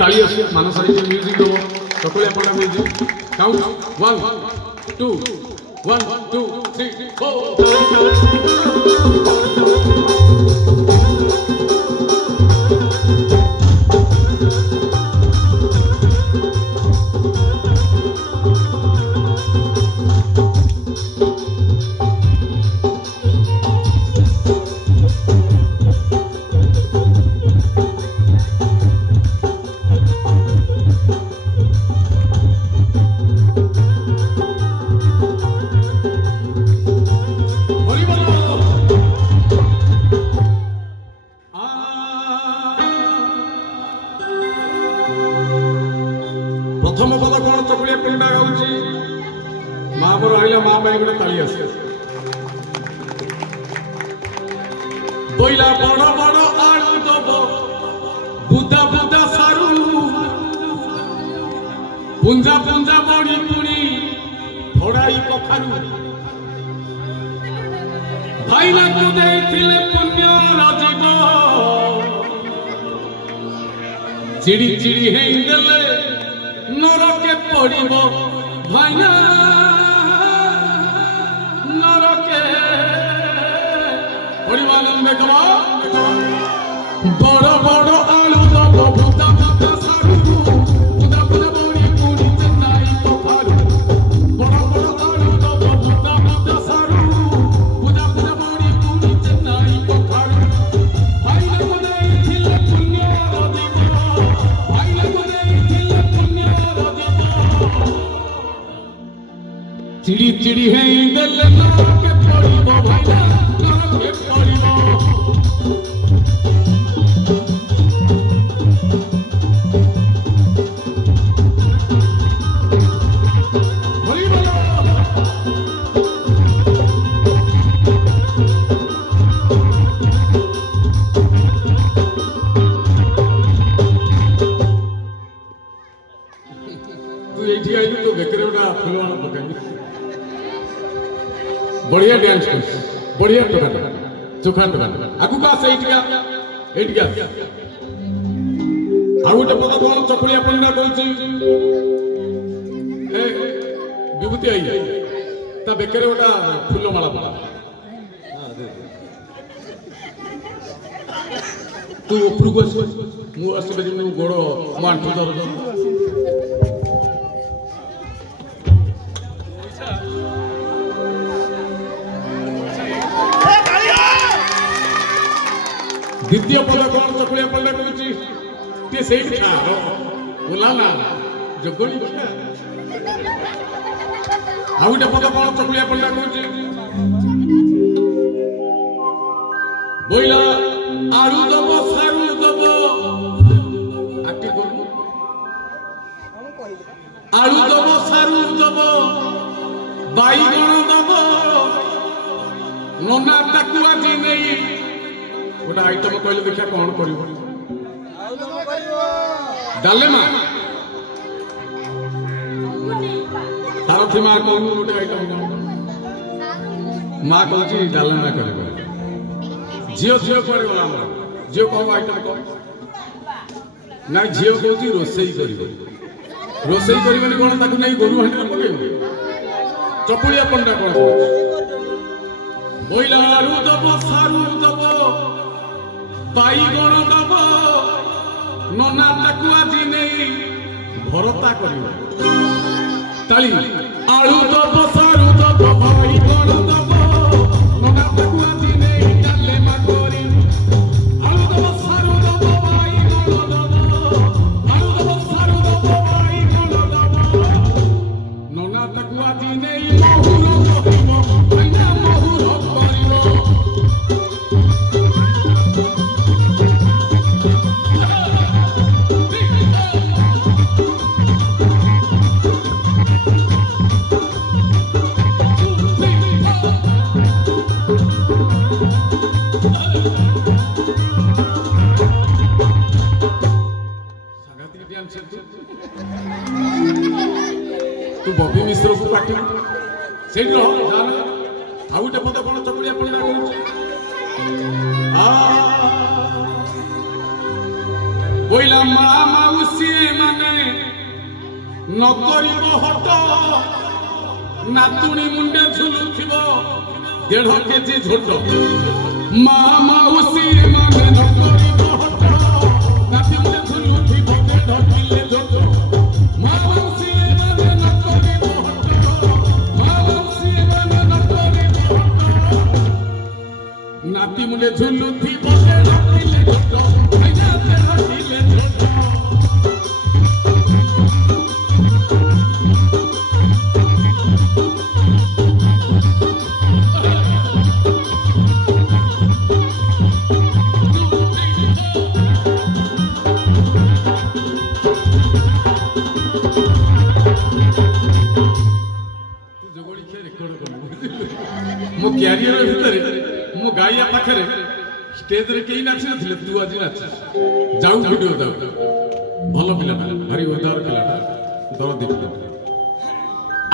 ताली मानस म्यूजिक दो चकुलिया पंडा music count 1 2 1 2 3 प्रथम पद कौन चकुलिया पंडा गाँची माँ मोर आइला माँ गोटे ताली आस बोला बड़ बड़ आलू दब बुदा बुदा सारू पुंजा पुंजा बड़ी पुणी भड़ाई कखारू भाईला को देथिले पुण्य राजीव चिड़ी चिड़ी हेंगले नरके पड़िब भाईना नरके पड़िबानंदे कमा बड़ बड़ आलू दब बुदा बुदा सारू बुदा बुदा बड़ी पुणी चेन्नाई कखारू बड़ बड़ आलू दब बुदा बुदा सारू बुदा बुदा बड़ी पुणी चेन्नाई कखारू भाईला को देथिले पुण्य राजीव भाईला को देथिले पुण्य चिड़ी चिड़ी है गल ना के पड़िब भाईला ना के पड़िब भली बोलो तू एठी आइलु तो बेकरे उडा फुलवाना पकाई बढ़िया डांस कर बढ़िया टोका चोखा टोका आगु का से इटिया आ गोटे पद कोन चकुलिया पंडा कहूची ए विभूति आई ता बेकरे ओटा फूल माला पका तू उपरु को मु असबे मु गोड़ मु आंठू धर द्वितीय पद कौन चकुलिया पंडा कहूची ते सेठ था बोलाना जगणी बका आ गोटे पद कौन चकुलिया पंडा कहूची बोइला आलू दब सारू दब आटी कर आलू दब सारू दब बाईगण दब नना ताकुआ जी नहीं गोटे आइटम कहले देखा कौन कर डालेमा सारथी माँ कौन गोटे आइटम माँ कहूँ डालेमा कर झील झील कर झील कह आइटम कह ना झील कहूँ रोसई कर रोसई कर कौन ताकू नहीं गोरु हांडी पकड़ चकुलिया पंडा कौन बोइला आलू दब सारू दब बाईगण दब नना ताकू आज नहीं भरता कर ताली आलू दब सारू दब बाईगण दब नना ताकू आज नहीं डाले मा करी आलू दब सारू दब बाईगण दब आलू दब सारू दब बाईगण दब नना ताकू आज नहीं महुर करिब भाईना महुर करिब तू बबी मिश्र को पाटी से आउटे पद कौन चकुलिया पंडा बोला माँ माउसी ନକରିବ ହଟ ନାତୁଣୀ ମୁଣ୍ଡେ ଝୁଲୁଥିବ 1.5 କେଜି ଝୋଟ ମା ମାଉସୀ ମାନେ ନକରିବ ହଟ ନାତି ମୁଣ୍ଡେ ଝୁଲୁଥିବ 1.5 କିଲେ ଝୋଟ ମା ମାଉସୀ ମାନେ ନକରିବ ହଟ ମା ମାଉସୀ ମାନେ ନକରିବ ହଟ ନାତି ମୁଣ୍ଡେ ଝୁଲୁଥିବ 1.5 କିଲେ ଝୋଟ 1.5 କିଲେ ଝୋଟ मो क्यारियर भितर मो गाइया पाखरे स्टेज रे केही नाचि नथिले तू आज नाच जाऊ वीडियो दाऊ भलो पिलाटा भारी उदार पिलाटा दर दिपिला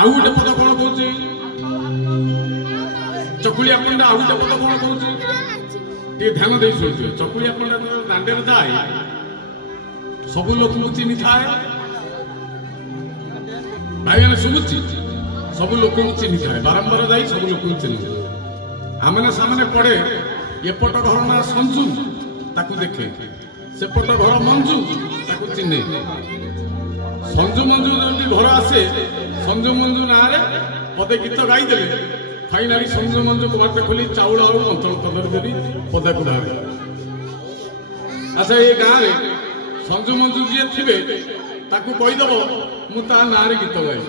आउ गोटे पद कोन कहूची चकुलिया पंडा आउ गोटे पद कोन कहूची टे ध्यान देई सुनथियो चकुलिया पंडा दांडे रे जाय सब लोक मु चिन्हि थाए भाई माने सुमुची सब लोक चिन्हि थाए बारंबार जाई सब लोक चिन्हि आमने सामने पड़े एपट घर ना संजू ताकू देखे सेपट घर मंजू ताकू चिन्हे संजू मंजू जो घर आसे संजू मंजू ना रे पदे गीत गाई देले फाइनाली संजू मंजू को बाटे खोली चाउल आलू मंथन कदर देली पदे को धारे अच्छा ये गाँ रे संजू मंजू जी थिबे ताकू कहि दबो मु ता ना रे गीत गाई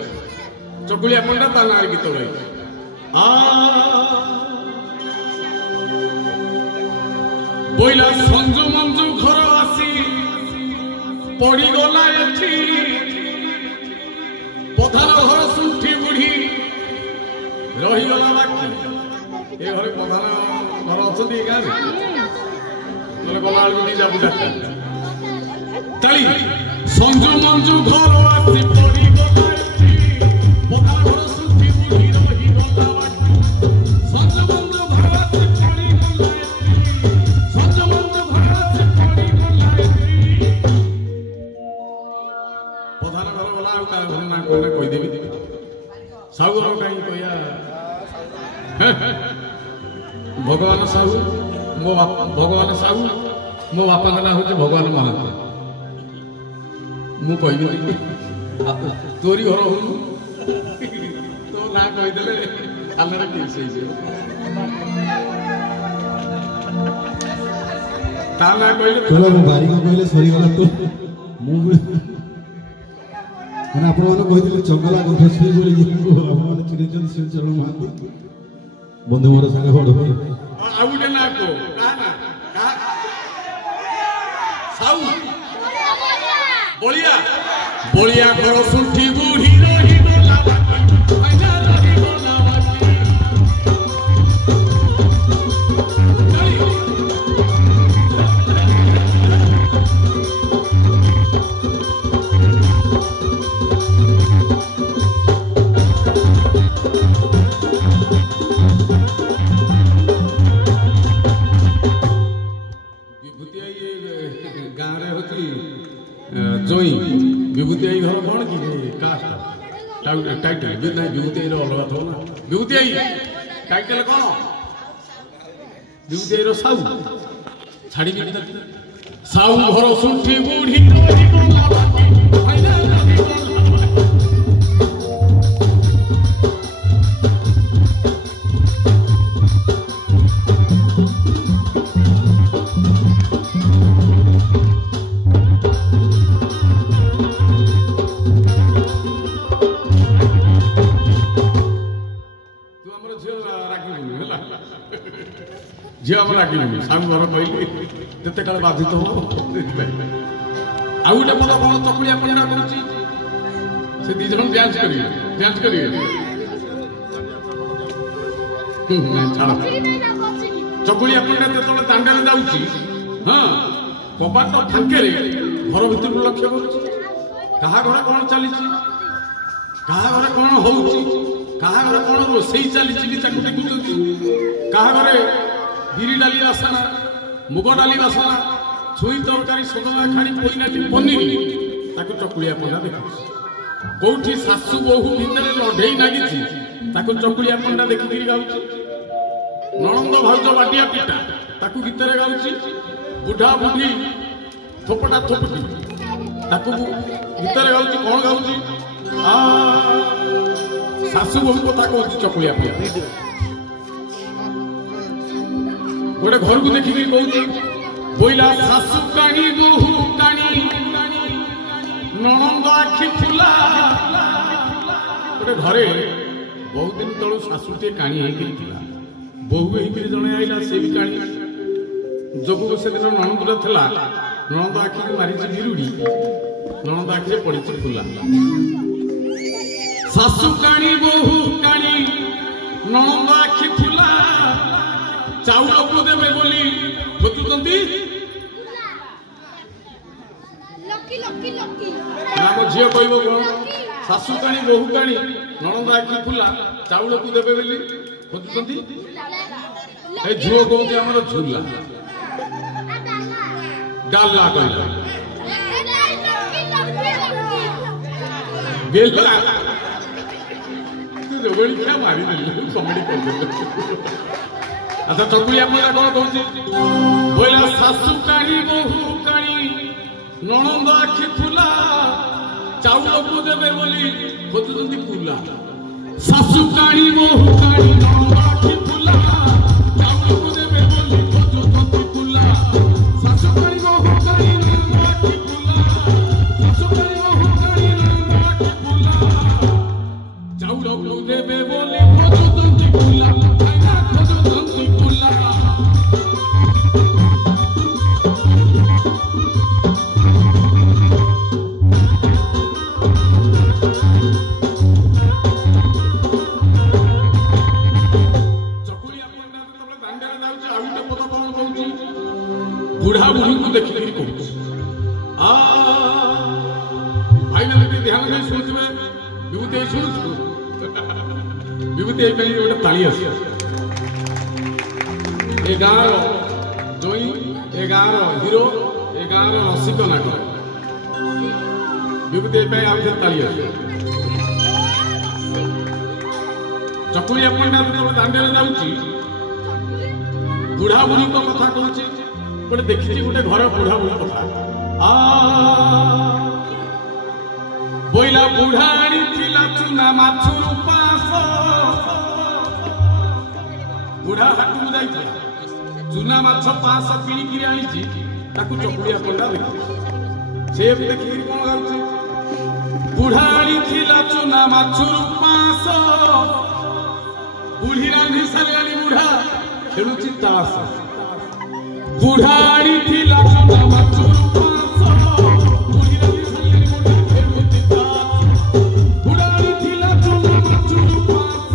चकुलिया पंडा ता ना रे गीत गाई आ बोइला संजू मंजू घर आसी पड़ी गला एठी प्रधान घर सुठी बुढ़ी रही गला बाकी ए घरे प्रधान घर अछंती गाँ रे तले गला आलू दी जाबु ताली संजू मंजू घर आसी पड़ी गला एठी प्रधान घर सुठी बुढ़ी रही गला बाकी संजू मंजू घर आसी पड़ी गला साहू कहीं कहिया भगवान साहू मो भगवान साहू मो बापा का ना हूँ भगवान महांत मु कह तोरी घर हूँ तो ना कहीदे आलर केस ता ना कहले बारिक कहले सरीगला तो मैंने आप चंगला कंठस्वी आपने चिन्ह श्रीचरण महांती बंधु मोर संगे बड़ भाई बलिया बलिया घर सुठी बुढ़ी रही गला जोई विभूति आई घर कौन की कास्ट टाइटल विभूति आई अलग थो ना विभूति आई टाइटल कौन विभूति आई साहू छाड़ी साहू घर सुठी बुढ़ी झील रागिनी साहू घर कहली जिते काल बाधित हो आउ गोटे पद कौन चकुलिया पंडा करुच्ची से दी जन डांस करिए छाड़ चकुलिया पंडा जो दांडा जाऊँगी हाँ कबाट फांके घर भर लक्ष्य कर कौन चली घर कौन हो कौन रोसई चली देखुं घरे बिरी डाली बासना मुग डाली बासना छुई तरकारी सदना खाड़ी पईनाटी पनीर ताको चकुलिया पंडा देखु कोठी सासु बहु भितर लढेई नागिछि ताकू चकुलिया पंडा देखिकिरी गाउछि नणंद भाउज बाटिया पिटा ताकू गीतरे गाउछि बुढ़ा बुढ़ी थोपटा थोपटी ताकू गीतरे गाउछि कोन गाउछि आ सासु बहु कथा कहउछि चकुलिया पंडा गोटे घर को देखिकिरी कहउछि बोइला सासु काणी बहु काणी नणंद आखि फुला गोटे घरे बहुत दिन तलू शाशुटे काणी होता बहु होकर जड़े आईला से भी काणी जगू से दिन नणंद था नणंद आखि को मारी बिरुड़ी नणंद आखि पड़ी फुला शाशु काणी बहु काणी नणंद आखि फुला चाउल को देवे बोली खोजुंती झील कह शाशु काणी बहु काणी नणंद आखि फुला चाउल को देवे बोली खोजुंती झील कहते आम झूला डाला कहला बेला जोगणी क्या मारी कमेडी कर अच्छा चकुलिया पंडा कौन कहूँ बोला शाशु काणी बहु काणी नणंद आखि फुला चाउल को देवे बोली खोजुंती फुला शाशु काणी बहु काणी नणंद आखि फुला चाउल को देवे बोली खोजुंती फुला शाशु काणी बहु काणी नणंद आखि फुला शाशु काणी बहु काणी नणंद आखि फुला चाउल को देवे बोली खोजुंती फुला आइना खोजुंती फुला बुढ़ा बुढ़ी को देखिए कहूँ फाइनाली ध्यान नहीं शुणुवे विभूति शुणु विभूति गोटे ताली आस ए गाँव जई ए गाँव हिरो ए गाँव रसिक नाग विभूति ताली आस चकुलिया पंडा जो दांडे जाऊँगी बुढ़ा बुढ़ी कथा कहूँ गोटे देखी गोटे घर बुढ़ा बुढ़ी कथा बोइला बुढ़ा आनी चुना माछुर पास बुढ़ा हाट को जाइए चुना माछ पास किणिकी आनी चकुलिया पंडा देखी से देखिए कौन गाँव बुढ़ा आनी चुना माछुर पास बुढ़ी रांधि सारे बुढ़ा खेलुची तास बुढ़ा आनी चुना माछुर पास बुढ़ी रांधि सारे बुढ़ा खेलुची तास बुढ़ा आनी चुना माछुर पास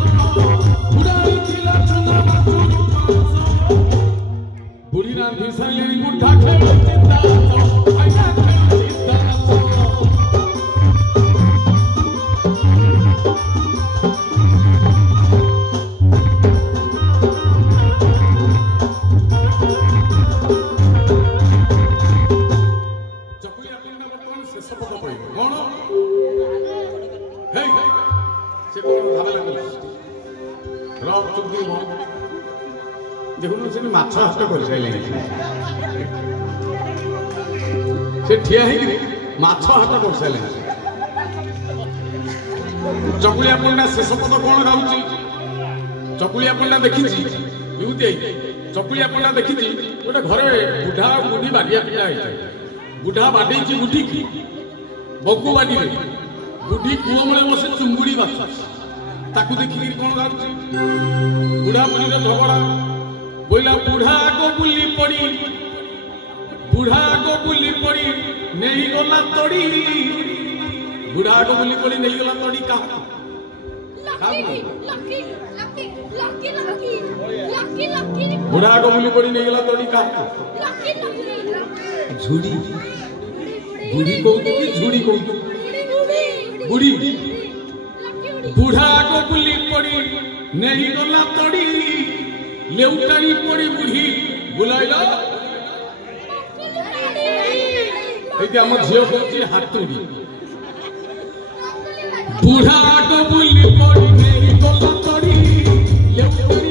बुढ़ा आनी चुना माछुर पास बुढ़ी रांधि सारे बुढ़ा खेलुची तास आइना खेलुची तास देखो से माछ हाथ कर सारे से ठिया माछ हाथ कर सारे चकुलिया पंडा शेष पद कौन गाँव चकुलिया पंडा देखी विभूति चकुलिया पंडा देखी गोटे घरे बुढ़ा बुढ़ी बाडिया पिटा होता बुढ़ा बाडे बुढ़ी की बगु बाड़ी बुढ़ी कूह मूले बसे चुंगुड़ी बात ताकू देखिकी कौन गाँव बुढ़ा बुढ़ी झगड़ा बोला बुढ़ा को बुली पड़ी नहीं गला तड़ी बुढ़ा को बुली पड़ी नहीं गला तड़ी का बुढ़ा को बुली पड़ी नहीं गला तड़ी का झुड़ी बुढ़ी कहू कि झुड़ी कहू बुढ़ी बुढ़ा को बुली पड़ी नहीं गला तड़ी लेउटानी पड़ी बुढ़ी बुलाइला आम झील कहती हाथुड़ी ବୁଢ଼ା ଆଗ ବୁଲି ପଡ଼ି ନେଇ ଗଲା ତଡ଼ି